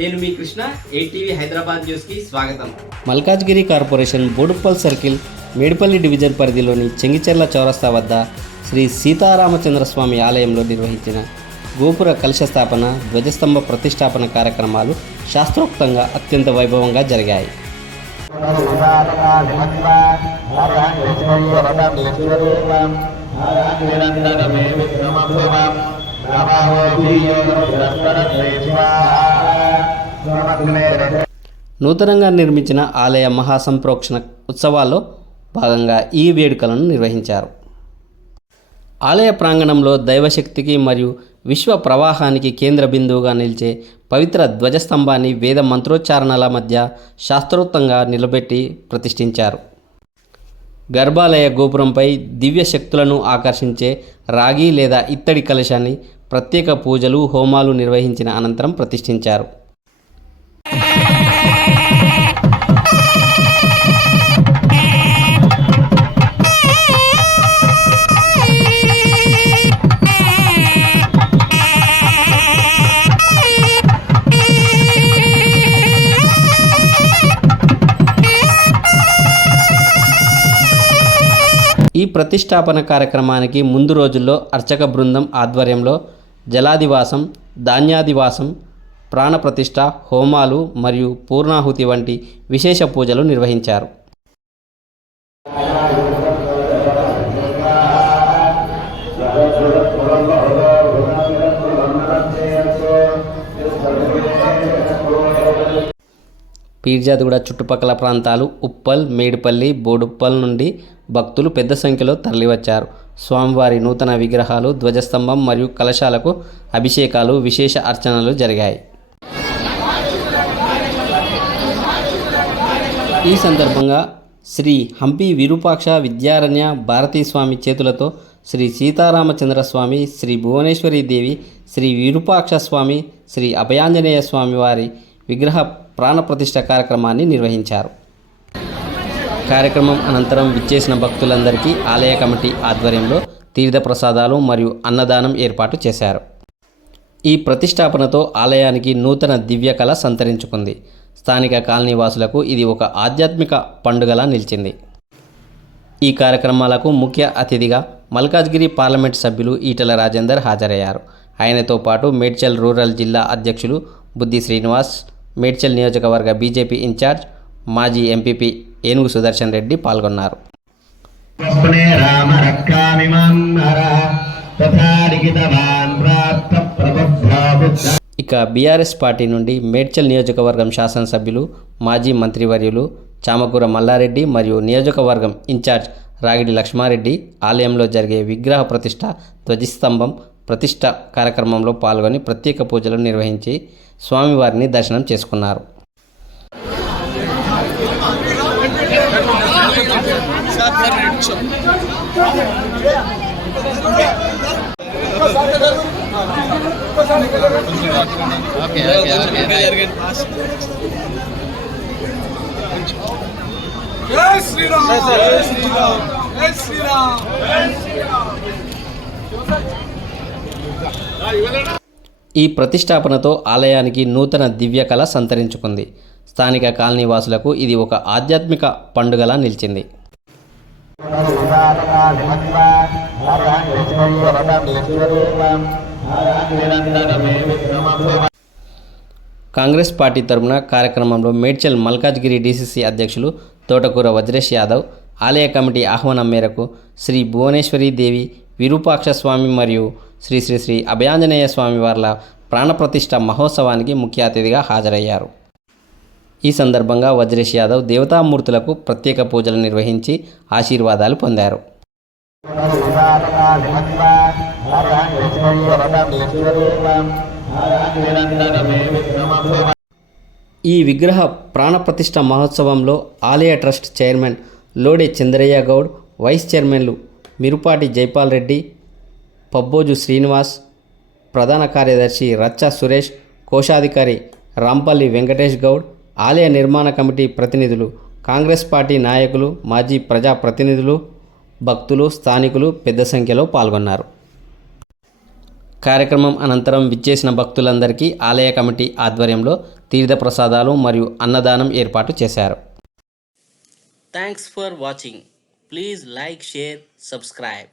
నేను మీ కృష్ణ, ఏటీవీ హైదరాబాద్ న్యూస్కి స్వాగతం. Malkajgiri corporation Boduppal circle Medipalli division పరిధిలోని చెంగిచెర్ల చౌరస్తా వద్ద శ్రీ సీతారామచంద్రస్వామి ఆలయంలో నిర్వహించిన గోపుర కలశ స్థాపన, ధ్వజస్తంభ ప్రతిష్టాపన కార్యక్రమాలు శాస్త్రోక్తంగా అత్యంత వైభవంగా జరిగాయి. నూతనంగా నిర్మించిన ఆలయ మహాసంప్రోక్షణ ఉత్సవాల్లో భాగంగా ఈ వేడుకలను నిర్వహించారు. ఆలయ ప్రాంగణంలో దైవశక్తికి మరియు విశ్వ ప్రవాహానికి కేంద్ర బిందువుగా నిలిచే పవిత్ర ధ్వజస్తంభాన్ని వేద మంత్రోచ్చారణల మధ్య శాస్త్రోక్తంగా నిలబెట్టి ప్రతిష్ఠించారు. గర్భాలయ గోపురంపై దివ్య శక్తులను ఆకర్షించే రాగి లేదా ఇత్తడి కలశాన్ని ప్రత్యేక పూజలు, హోమాలు నిర్వహించిన అనంతరం ప్రతిష్ఠించారు. ఈ ప్రతిష్టాపన కార్యక్రమానికి ముందు రోజుల్లో అర్చక బృందం ఆధ్వర్యంలో జలాదివాసం, ధాన్యాదివాసం, ప్రాణప్రతిష్ఠ, హోమాలు మరియు పూర్ణాహుతి వంటి విశేష పూజలు నిర్వహించారు. పీర్జాదిగూడ చుట్టుపక్కల ప్రాంతాలు, ఉప్పల్, మేడిపల్లి, బోడుప్పల్ నుండి భక్తులు పెద్ద సంఖ్యలో తరలివచ్చారు. స్వామివారి నూతన విగ్రహాలు, ధ్వజస్తంభం మరియు కలశాలకు అభిషేకాలు, విశేష అర్చనలు జరిగాయి. ఈ సందర్భంగా శ్రీ హంపి విరూపాక్ష విద్యారణ్య భారతీ స్వామి చేతులతో శ్రీ సీతారామచంద్రస్వామి, శ్రీ భువనేశ్వరీ దేవి, శ్రీ విరూపాక్ష స్వామి, శ్రీ అభయాంజనేయ స్వామి వారి విగ్రహ ప్రాణప్రతిష్ఠ కార్యక్రమాన్ని నిర్వహించారు. కార్యక్రమం అనంతరం విచ్చేసిన భక్తులందరికీ ఆలయ కమిటీ ఆధ్వర్యంలో తీర్థప్రసాదాలు మరియు అన్నదానం ఏర్పాటు చేశారు. ఈ ప్రతిష్టాపనతో ఆలయానికి నూతన దివ్య కళ సంతరించుకుంది. స్థానిక కాలనీవాసులకు ఇది ఒక ఆధ్యాత్మిక పండుగలా నిలిచింది. ఈ కార్యక్రమాలకు ముఖ్య అతిథిగా మల్కాజ్గిరి పార్లమెంట్ సభ్యులు ఈటెల రాజేందర్ హాజరయ్యారు. ఆయనతో పాటు మేడ్చల్ రూరల్ జిల్లా అధ్యక్షులు బుద్ధి శ్రీనివాస్, మేడ్చల్ నియోజకవర్గ బీజేపీ ఇన్ఛార్జ్ మాజీ ఎంపీపీ ఏనుగు సుదర్శన్ రెడ్డి పాల్గొన్నారు. ఇక బీఆర్ఎస్ పార్టీ నుండి మేడ్చల్ నియోజకవర్గం శాసనసభ్యులు, మాజీ మంత్రివర్యులు చామకూర మల్లారెడ్డి మరియు నియోజకవర్గం ఇన్ఛార్జ్ రాగిడి లక్ష్మారెడ్డి ఆలయంలో జరిగే విగ్రహ ప్రతిష్ఠ, ధ్వజస్తంభం ప్రతిష్ఠ కార్యక్రమంలో పాల్గొని ప్రత్యేక పూజలు నిర్వహించి స్వామివారిని దర్శనం చేసుకున్నారు. ఈ ప్రతిష్టాపనతో ఆలయానికి నూతన దివ్య కళ సంతరించుకుంది. స్థానిక కాలనీవాసులకు ఇది ఒక ఆధ్యాత్మిక పండుగలా నిలిచింది. కాంగ్రెస్ పార్టీ తరపున కార్యక్రమంలో మేడ్చల్ మల్కాజ్గిరి డీసీసీ అధ్యక్షులు తోటకూర వజ్రేష్ యాదవ్ ఆలయ కమిటీ ఆహ్వానం మేరకు శ్రీ భువనేశ్వరీ దేవి, విరూపాక్ష స్వామి మరియు శ్రీ శ్రీ శ్రీ అభయాంజనేయ స్వామి వార్ల ప్రాణప్రతిష్ఠ మహోత్సవానికి ముఖ్య అతిథిగా హాజరయ్యారు. ఈ సందర్భంగా వజ్రేష్ యాదవ్ దేవతామూర్తులకు ప్రత్యేక పూజలు నిర్వహించి ఆశీర్వాదాలు పొందారు. ఈ విగ్రహ ప్రాణప్రతిష్ఠ మహోత్సవంలో ఆలయ trust chairman Lode Chandraiah Goud, vice చైర్మన్లు మిరుపాటి జైపాల్ రెడ్డి, పబ్బోజు శ్రీనివాస్, ప్రధాన కార్యదర్శి రచ్చ సురేష్, కోశాధికారి రాంపల్లి వెంకటేష్ గౌడ్, ఆలయ నిర్మాణ కమిటీ ప్రతినిధులు, కాంగ్రెస్ పార్టీ నాయకులు, మాజీ ప్రజాప్రతినిధులు, భక్తులు, స్థానికులు పెద్ద సంఖ్యలో పాల్గొన్నారు. కార్యక్రమం అనంతరం విచ్చేసిన భక్తులందరికీ ఆలయ కమిటీ ఆధ్వర్యంలో తీర్థ ప్రసాదాలు మరియు అన్నదానం ఏర్పాటు చేశారు. Thanks for watching. Please like, share, subscribe.